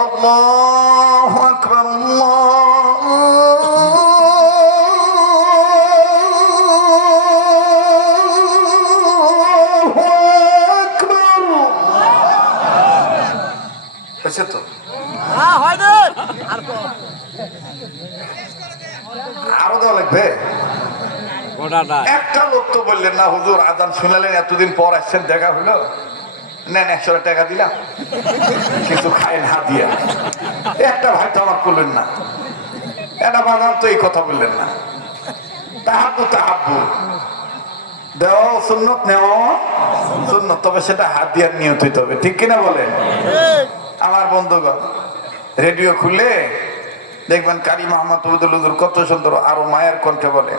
আল্লাহু আকবার, আল্লাহু আকবার। হয়েছে তো? আরো দেওয়া লাগবে? একটা লোক তো বললেন না হুজুর আজান শুনালেন, এতদিন পর আসছেন, দেখা হলো, নেন 100 টাকা দিলাম, কিন্তু খায়েন হাত দিয়া। একটা ভাই তো আমার করলেন না, এটা বাজান তো এই কথা বললেন না। তাহাব্বু তাহাব্বু দেওয়া সুন্নত, নেওয়া সুন্নত, তবে সেটা হাত দিয়ে নিয়ত হইতে হবে, ঠিক কিনা বলেন? আমার বন্ধুগণ, রেডিও খুলে দেখবেন কারি মোহাম্মদ তৌহিদুল হুজুর কত সুন্দর আরো মায়ের কণ্ঠে বলে,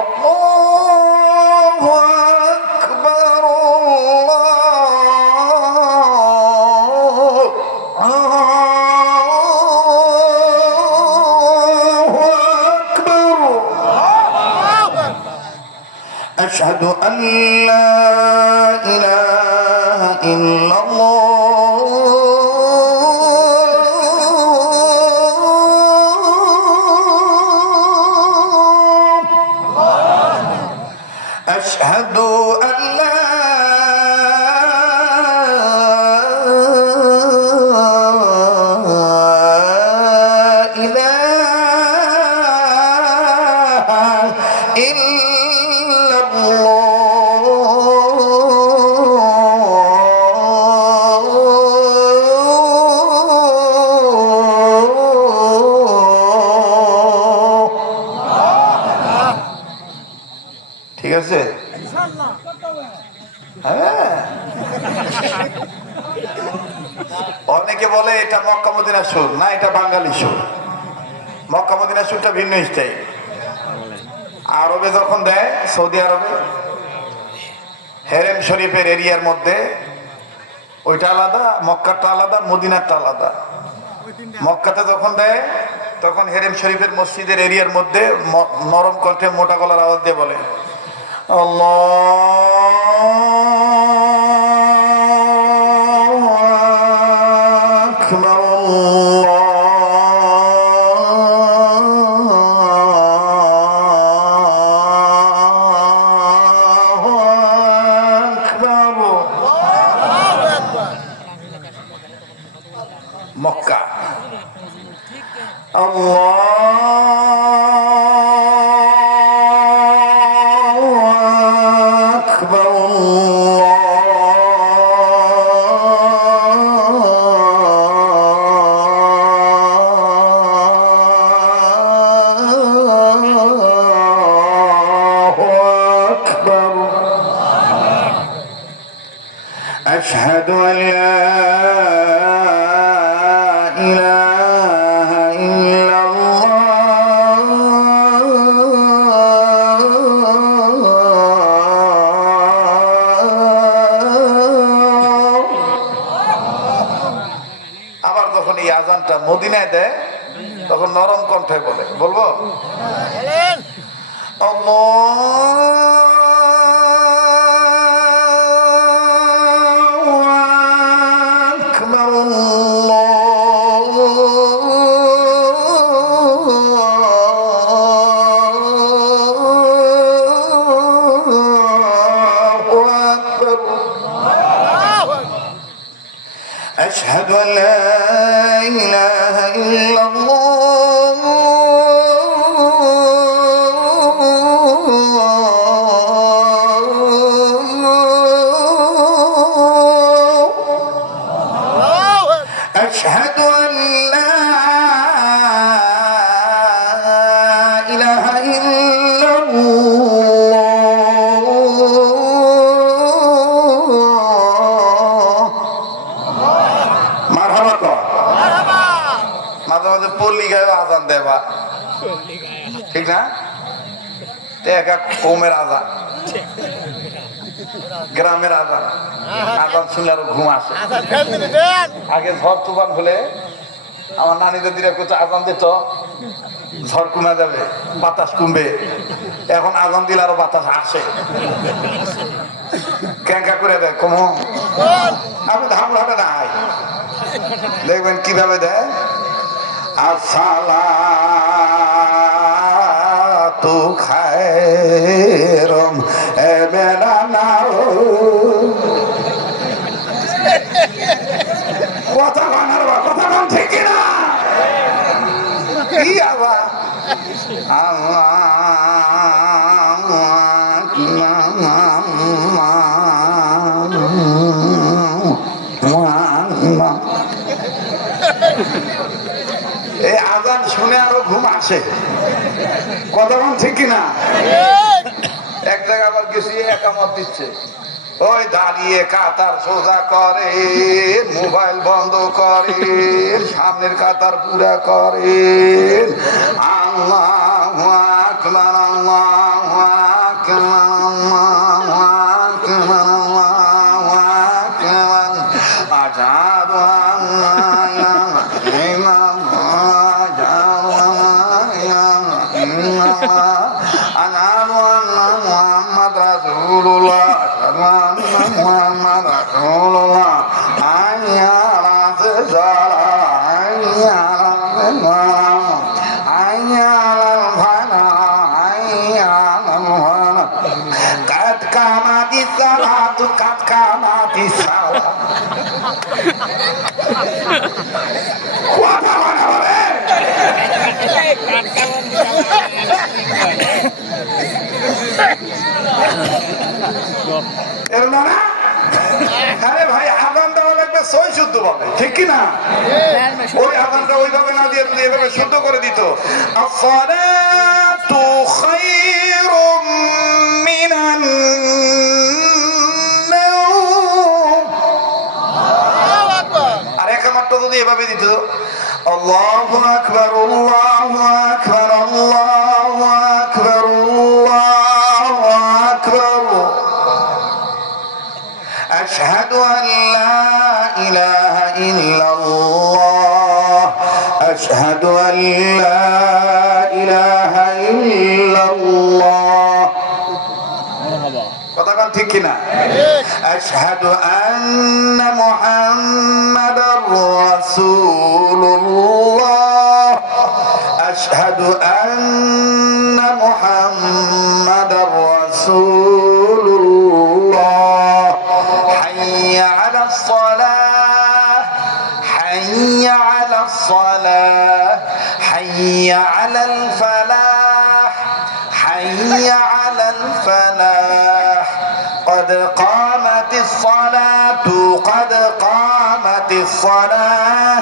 আল্লাহু আকবার, আল্লাহু আকবার, আশহাদু আল্লা ইলাহা ইল্লাল্লাহ, أشهد أن لا إله إلا الله। ঠিক আছে? হ্যাঁ, অনেকে বলে এটা মক্কা মদিনা সুর, না এটা বাঙালি সুর। মক্কা মদিনা সুরটা ভিন্ন স্টাইল। আরবে যখন দেয়, সৌদি আরবে হেরেম শরীফের এরিয়ার মধ্যে ওইটা আলাদা, মক্কাটা আলাদা, মদিনারটা আলাদা। মক্কাতে যখন দেয় তখন হেরেম শরীফের মসজিদের এরিয়ার মধ্যে নরম কণ্ঠে মোটা গলার আওয়াজ দিয়ে বলে, আল্লাহু আকবার, আল্লাহু আকবার। মক্কা। أشهد أن لا إله إلا الله। আবার যখন এই আজানটা মদিনায় দেয় তখন নরম কণ্ঠে বলে, বলবো أشهد أن لا إله إلا الله أشهد أن لا إله إلا الله। মারহাবা। মাঝে মাঝে পল্লী গায়ে আজান দেবা, ঠিক না? একা কৌমের আজান, গ্রামের আজান, আজান শুনলে আরো ঘুম আসে। আগে ঝড় তুফান হলে আমার নানিদের দিকে কোথাও আজান দিত, ঝড় কমে যাবে, বাতাস কমবে। এখন আজান দিলে আরো বাতাস আসে, ক্যাঙ্কা করে দেয়, কম আমি ধামড়াটা নাই দেখবেন কিভাবে দেয়, আসসালাতু খায়রুম মিনান নাওম। কথা বানার কথা কোন ঠিক না? কি আবার এই আজান শুনে আরো ঘুম আসে। কতক্ষণ ঠিক কিনা? এক জায়গায় আবার গেছি, একামত দিচ্ছে, ওই দাঁড়িয়ে কাতার সোজা করে, মোবাইল বন্ধ করে, সামনের কাতার পুরা করে, আল্লাহু আকবার আল্লাহু আকবার আল্লাহু আকবার আল্লাহু আকবার, আশহাদু আল্লা ইলাহা ইল্লাল্লাহ, আশহাদু আন্না মুহাম্মাদ রাসূলুল্লাহ, মুহাম্মদ রাসূলুল্লাহ, হাইয়া আলাস সালাহ, হাইয়া আলাল ফালাহ, হাইয়া আলাল ফালাহ, হাইয়া আলাল ফালাহ, কাদ কামাতিস সালাতু, কাদ কামাতিস সালাহ। কথা বলা বলে আরে ভাই, আজান দেওয়া লাগবে সই শুদ্ধ ভাবে, ঠিক কিনা? ওই আজানটা ওইভাবে না দিয়ে যদি এভাবে শুদ্ধ করে দিত, আসসালাতু খায়রুম মিনান নাওম, আর একামাত্র যদি এভাবে দিত, আল্লাহু আকবার আল্লাহু আকবার আল্লাহু আকবার আল্লাহু আকবার, আশহাদু আল্লা ইলাহা ইল্লাল্লাহ, আশহাদু আল্লা ইলাহা ইল্লাল্লাহ। কথা কান ঠিক কিনা? আশহাদু আন্না মুহাম্মাদার রাসূলুল্লাহ, আশহাদু আন্না মুহাম্মাদার রাসূলুল্লাহ, হাইয়া আলাস সালাহ, হাইয়া আলাস সালাহ, হাইয়া আলাল ফালাহ, হাইয়া আলাল ফালাহ, قد قامت الصلاة قد قامت الصلاة،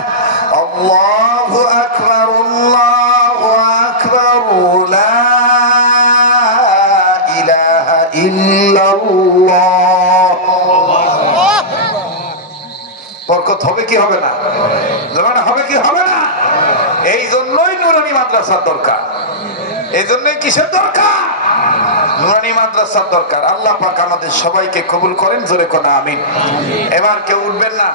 الله أكبر الله أكبر لا إله إلا الله। বরকত হবে কি হবে না? জামানা হবে কি হবে না? এই জন্যই নুরানি মাদ্রাসার দরকার, এই জন্যই কিসের দরকার? নুরানি মাদ্রাসার দরকার। আল্লাহ পাক আমাদের সবাইকে কবুল করেন, জোরে কোন আমিন। এবার কেউ উঠবেন না।